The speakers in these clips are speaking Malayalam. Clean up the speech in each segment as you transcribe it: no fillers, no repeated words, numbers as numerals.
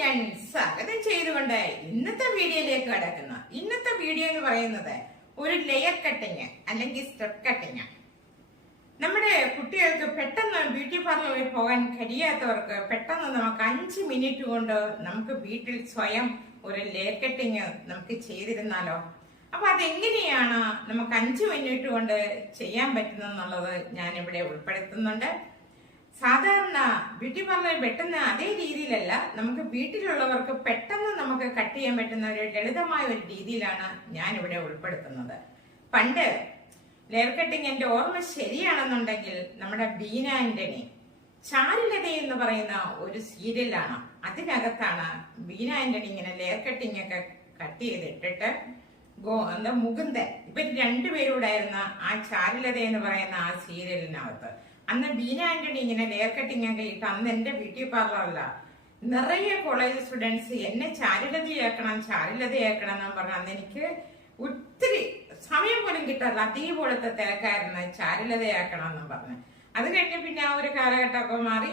ഞാൻ സ്വാഗതം ചെയ്തുകൊണ്ട് ഇന്നത്തെ വീഡിയോയിലേക്ക് കടക്കുന്ന ഇന്നത്തെ വീഡിയോ എന്ന് പറയുന്നത് ഒരു ലെയർ കട്ടിങ് അല്ലെങ്കിൽ സ്റ്റെപ്പ് കട്ടിങ്. നമ്മുടെ കുട്ടികൾക്ക് പെട്ടെന്ന് ബ്യൂട്ടി പാർലറിൽ പോകാൻ കഴിയാത്തവർക്ക് പെട്ടെന്ന് നമുക്ക് 5 മിനിറ്റ് കൊണ്ട് നമുക്ക് വീട്ടിൽ സ്വയം ഒരു ലെയർ കട്ടിങ് നമുക്ക് ചെയ്തിരുന്നാലോ? അപ്പൊ അതെങ്ങനെയാണ് നമുക്ക് 5 മിനിറ്റ് കൊണ്ട് ചെയ്യാൻ പറ്റുന്നെന്നുള്ളത് ഞാൻ ഇവിടെ ഉൾപ്പെടുത്തുന്നുണ്ട്. സാധാരണ ബ്യൂട്ടി പാർലറിൽ വെട്ടുന്ന അതേ രീതിയിലല്ല, നമുക്ക് വീട്ടിലുള്ളവർക്ക് പെട്ടെന്ന് നമുക്ക് കട്ട് ചെയ്യാൻ പറ്റുന്ന ഒരു ലളിതമായ ഒരു രീതിയിലാണ് ഞാൻ ഇവിടെ ഉൾപ്പെടുത്തുന്നത്. പണ്ട് ലെയർ കട്ടിങ് എന്റെ ഓർമ്മ ശരിയാണെന്നുണ്ടെങ്കിൽ നമ്മുടെ ബീന ആന്റണി ചാരുലത എന്ന് പറയുന്ന ഒരു സീരിയലാണ്, അതിനകത്താണ് ബീന ആന്റണി ഇങ്ങനെ ലെയർ കട്ടിങ് ഒക്കെ കട്ട് ചെയ്തിട്ടിട്ട് മുകുന്ദൻ ഇവർ രണ്ടുപേരൂടായിരുന്ന ആ ചാരുലത എന്ന് പറയുന്ന ആ സീരിയലിനകത്ത് അന്ന് ബീന ആന്റണി ഇങ്ങനെ ലെയർ കട്ടിങ് ഒക്കെ ഇട്ട് അന്ന് എന്റെ ബ്യൂട്ടി പാർലറല്ല നിറയെ കോളേജ് സ്റ്റുഡൻസ് എന്നെ ചാരുലതയാക്കണം എന്ന് പറഞ്ഞ അന്ന് എനിക്ക് ഒത്തിരി സമയം പോലും കിട്ടാറില്ല. അതേപോലത്തെ തിരക്കായിരുന്നു ചാരുലതയാക്കണം എന്നും പറഞ്ഞ്. അത് കഴിഞ്ഞ് പിന്നെ ആ ഒരു കാലഘട്ടമൊക്കെ മാറി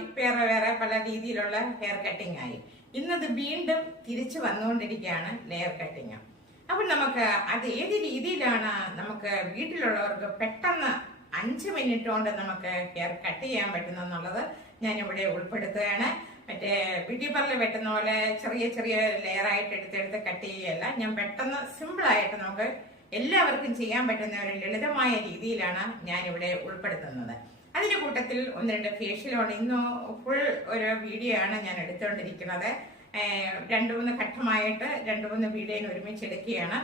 വേറെ പല രീതിയിലുള്ള ഹെയർ കട്ടിങ് ആയി. ഇന്നത് വീണ്ടും തിരിച്ചു വന്നുകൊണ്ടിരിക്കുകയാണ് ലെയർ കട്ടിങ്. അപ്പൊ നമുക്ക് അത് ഏത് രീതിയിലാണ് നമുക്ക് വീട്ടിലുള്ളവർക്ക് പെട്ടെന്ന് 5 മിനിറ്റ് കൊണ്ട് നമുക്ക് ഹെയർ കട്ട് ചെയ്യാൻ പറ്റുന്നെന്നുള്ളത് ഞാൻ ഇവിടെ ഉൾപ്പെടുത്തുകയാണ്. മറ്റേ ബ്യൂട്ടി പാർലർ വെട്ടുന്ന പോലെ ചെറിയ ലെയർ ആയിട്ട് എടുത്തെടുത്ത് കട്ട് ചെയ്യുകയല്ല, ഞാൻ പെട്ടെന്ന് സിമ്പിൾ ആയിട്ട് നമുക്ക് എല്ലാവർക്കും ചെയ്യാൻ പറ്റുന്ന ഒരു ലളിതമായ രീതിയിലാണ് ഞാൻ ഇവിടെ ഉൾപ്പെടുത്തുന്നത്. അതിന്റെ കൂട്ടത്തിൽ 1-2 ഫേഷ്യലുണ്ട്. ഇന്ന് ഫുൾ ഒരു വീഡിയോ ആണ് ഞാൻ എടുത്തുകൊണ്ടിരിക്കുന്നത്. 2-3 ഘട്ടമായിട്ട് 2-3 വീഡിയോയിൽ ഒരുമിച്ച് എടുക്കുകയാണ്.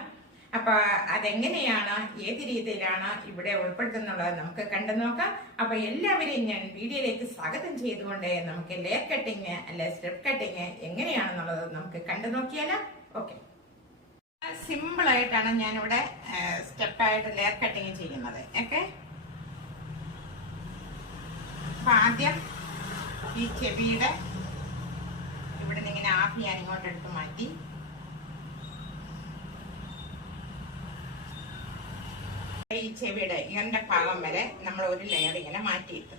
അപ്പൊ അതെങ്ങനെയാണ് ഏത് രീതിയിലാണ് ഇവിടെ ഉൾപ്പെടുത്തുന്നുള്ളത് നമുക്ക് കണ്ടു നോക്കാം. അപ്പൊ എല്ലാവരെയും ഞാൻ വീഡിയോയിലേക്ക് സ്വാഗതം ചെയ്തുകൊണ്ട് നമുക്ക് ലെയർ കട്ടിങ് അല്ലെ സ്റ്റെപ്പ് കട്ടിങ് എങ്ങനെയാണെന്നുള്ളത് നമുക്ക് കണ്ടു നോക്കിയാലോ? ഓക്കെ, സിമ്പിൾ ആയിട്ടാണ് ഞാനിവിടെ സ്റ്റെപ്പായിട്ട് ലെയർ കട്ടിങ് ചെയ്യുന്നത്. ഓക്കെ, അപ്പൊ ആദ്യം ഈ ചെവിയുടെ ഇവിടെ നിന്ന് ഇങ്ങനെ ആഫി ഞാൻ ഇങ്ങോട്ട് എടുത്ത് മാറ്റി ഈ ചെവിയുടെ ഇങ്ങനത്തെ ഭാഗം വരെ നമ്മൾ ഒരു ലെയർ ഇങ്ങനെ മാറ്റിയിട്ട്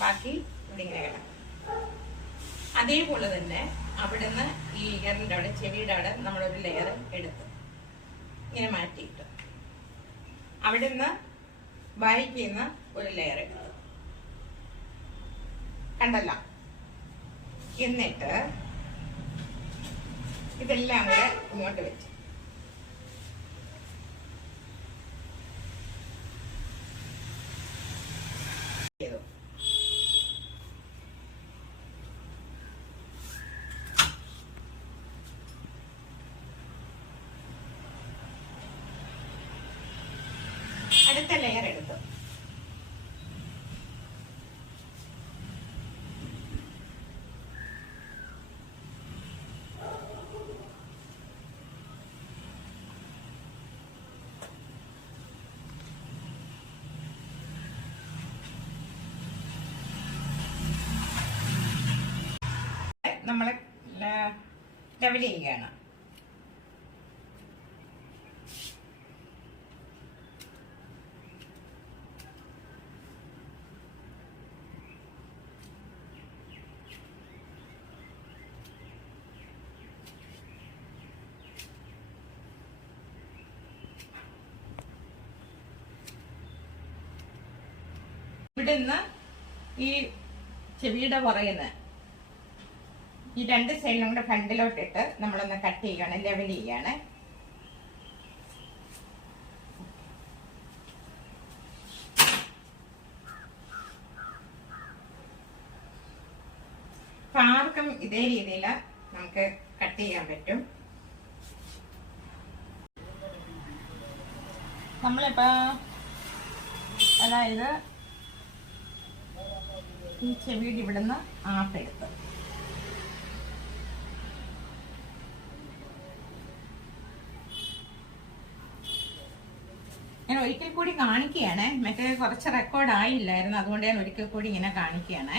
ബാക്കി ഇവിടെ ഇങ്ങനെ കിടക്കും. അതേപോലെ തന്നെ അവിടുന്ന് ഈ ഇയറിന്റെ അവിടെ ചെവിയുടെ അവിടെ നമ്മളൊരു ലെയർ എടുത്ത് ഇങ്ങനെ മാറ്റിയിട്ട് അവിടുന്ന് വായിക്കുന്ന ഒരു ലെയർ എടുത്ത് കണ്ടല്ലോ. എന്നിട്ട് ഇതെല്ലാം കൂടെ ഇങ്ങോട്ട് വെച്ച് അടുത്ത ലെയർ എടുത്തു. നമ്മള് ലെവൽ ചെയ്യുകയാണ്. ഇവിടുന്ന് ഈ ചെവിയുടെ പുറയുന്ന ഈ 2 സൈഡിലും കൂടെ ഫ്രണ്ടിലോട്ടിട്ട് നമ്മളൊന്ന് കട്ട് ചെയ്യണം, ലെവൽ ചെയ്യാണ്. അപ്പൊ ആർക്കും ഇതേ രീതിയിൽ നമുക്ക് കട്ട് ചെയ്യാൻ പറ്റും. നമ്മളിപ്പോ അതായത് ഈ ചെവിയുടെ ഇവിടുന്ന് ആപ്പെടുത്ത് ഞാൻ ഒരിക്കൽ കൂടി കാണിക്കുകയാണ്. മറ്റേ കുറച്ച് റെക്കോർഡ് ആയില്ലായിരുന്നു, അതുകൊണ്ട് ഞാൻ ഒരിക്കൽ കൂടി ഇങ്ങനെ കാണിക്കുകയാണ്.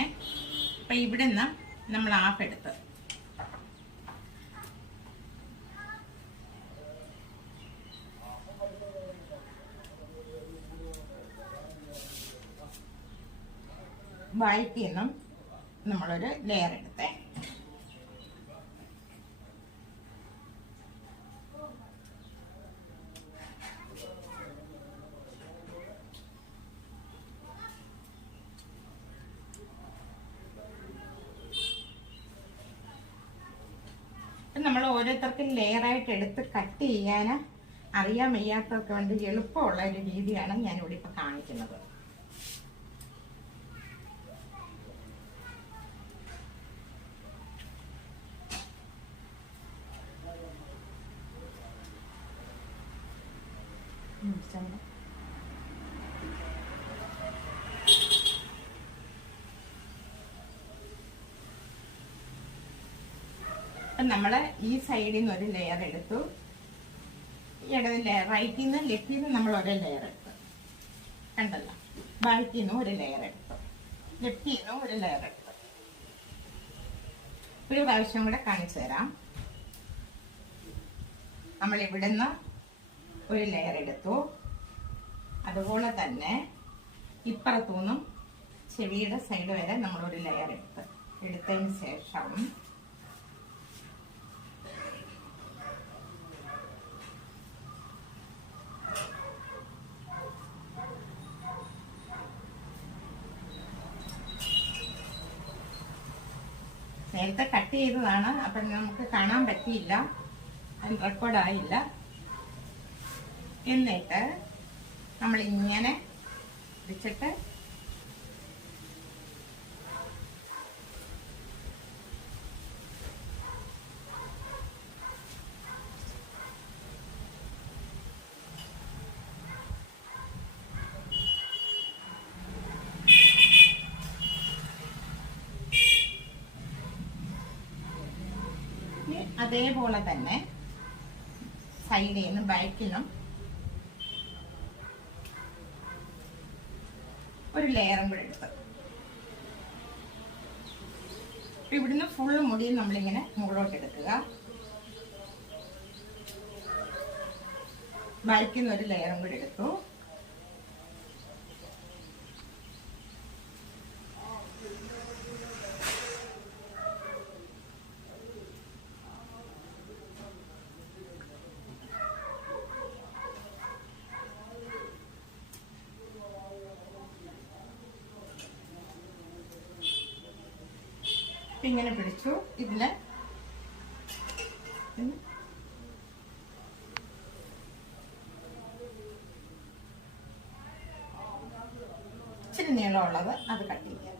അപ്പൊ ഇവിടുന്ന് നമ്മൾ ആപ്പെടുത്ത് വായിക്കുന്നു നമ്മളൊരു ലെയർ എടുത്തേ. നമ്മൾ ഓരോരുത്തർക്കും ലെയറായിട്ട് എടുത്ത് കട്ട് ചെയ്യാൻ അറിയാൻ വയ്യാത്തവർക്ക് വേണ്ടി എളുപ്പമുള്ള ഒരു രീതിയാണ് ഞാനിവിടെ ഇപ്പൊ കാണിക്കുന്നത്. നമ്മള് ഈ സൈഡിൽ നിന്ന് ഒരു ലെയർ എടുത്തു, റൈറ്റിൽ നിന്ന് ലെഫ്റ്റിൽ നിന്ന് നമ്മൾ ഒരു ലെയർ എടുത്തു, കണ്ടല്ലോ. റൈറ്റിൽ നിന്ന് ഒരു ലെയർ എടുത്തു, ലെഫ്റ്റിൽ നിന്ന് ഒരു ലെയർ എടുത്തു. ഒരു പ്രാവശ്യം കൂടെ കാണിച്ചു തരാം. നമ്മൾ ഇവിടുന്ന് ഒരു ലെയർ എടുത്തു, അതുപോലെ തന്നെ ഇപ്പുറത്തുനിന്നും ചെവിയുടെ സൈഡ് വരെ നമ്മളൊരു ലെയർ എടുത്തതിന് ശേഷം നേരത്തെ കട്ട് ചെയ്തതാണ്, അപ്പം നമുക്ക് കാണാൻ പറ്റിയില്ല, അത് റെക്കോർഡായില്ല. എന്നിട്ട് നമ്മൾ ഇങ്ങനെ വെച്ചിട്ട് അതേപോലെ തന്നെ സൈഡിൽ നിന്ന് ബാക്കിലും ഒരു ലെയറും കൂടെ എടുത്ത് ഇവിടുന്ന് ഫുൾ മുടിയും നമ്മളിങ്ങനെ മുകളിലോട്ട് എടുക്കുക. ബാക്കിൽ നിന്ന് ഒരു ലെയറും കൂടെ എടുത്തു. ഇങ്ങനെ പിടിച്ചു. ഇതില് ഇച്ചിരി നീളമുള്ളത് അത് കട്ട് ചെയ്യാം.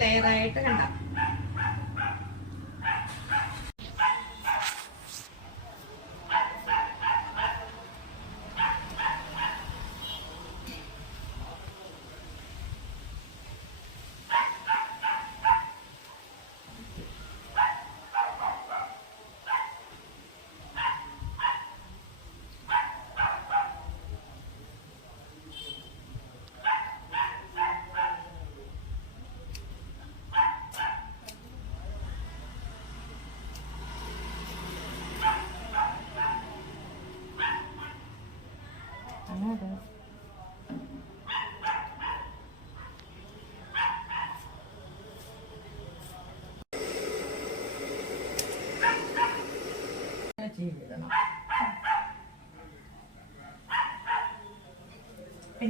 ലെയറായിട്ട് കണ്ട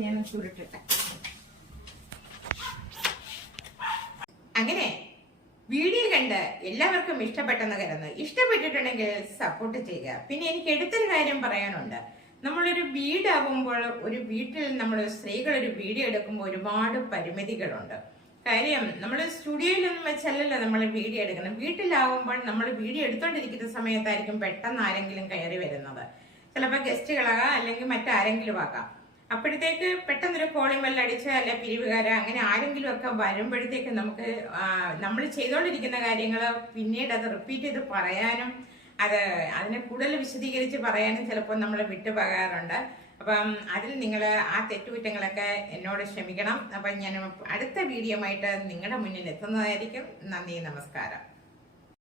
ഞാൻ ചുരുട്ടിട്ടെ. അങ്ങനെ വീഡിയോ കണ്ട് എല്ലാവർക്കും ഇഷ്ടപ്പെട്ടെന്ന് കരുതുന്നു. ഇഷ്ടപ്പെട്ടിട്ടുണ്ടെങ്കിൽ സപ്പോർട്ട് ചെയ്യുക. പിന്നെ എനിക്ക് എടുത്തൊരു കാര്യം പറയാനുണ്ട്. നമ്മളൊരു വീടാകുമ്പോൾ, ഒരു വീട്ടിൽ നമ്മൾ സ്ത്രീകൾ ഒരു വീഡിയോ എടുക്കുമ്പോൾ ഒരുപാട് പരിമിതികളുണ്ട്. കാര്യം നമ്മൾ സ്റ്റുഡിയോയിലൊന്നും വെച്ചല്ലല്ലോ നമ്മൾ വീഡിയോ എടുക്കണം. വീട്ടിലാകുമ്പോൾ നമ്മൾ വീഡിയോ എടുത്തോണ്ടിരിക്കുന്ന സമയത്തായിരിക്കും പെട്ടെന്ന് ആരെങ്കിലും കയറി വരുന്നത്. ചിലപ്പോൾ ഗസ്റ്റുകളാകാം, അല്ലെങ്കിൽ മറ്റാരെങ്കിലും ആകാം. അപ്പോഴത്തേക്ക് പെട്ടെന്നൊരു കോളിംഗ് ബെല്ലടിച്ച് അല്ലെ പിരിവുകാര അങ്ങനെ ആരെങ്കിലും ഒക്കെ വരുമ്പോഴത്തേക്ക് നമുക്ക് നമ്മൾ ചെയ്തുകൊണ്ടിരിക്കുന്ന കാര്യങ്ങൾ പിന്നീട് അത് റിപ്പീറ്റ് ചെയ്ത് പറയാനും അതിനെ കൂടുതൽ വിശദീകരിച്ച് പറയാനും ചിലപ്പോൾ നമ്മൾ വിട്ടുപോകാറുണ്ട്. അപ്പം അതിൽ നിങ്ങൾ ആ തെറ്റുകുറ്റങ്ങളൊക്കെ എന്നോട് ക്ഷമിക്കണം. അപ്പം ഞാൻ അടുത്ത വീഡിയോ ആയിട്ട് നിങ്ങളുടെ മുന്നിൽ എത്തുന്നതായിരിക്കും. നന്ദി, നമസ്കാരം.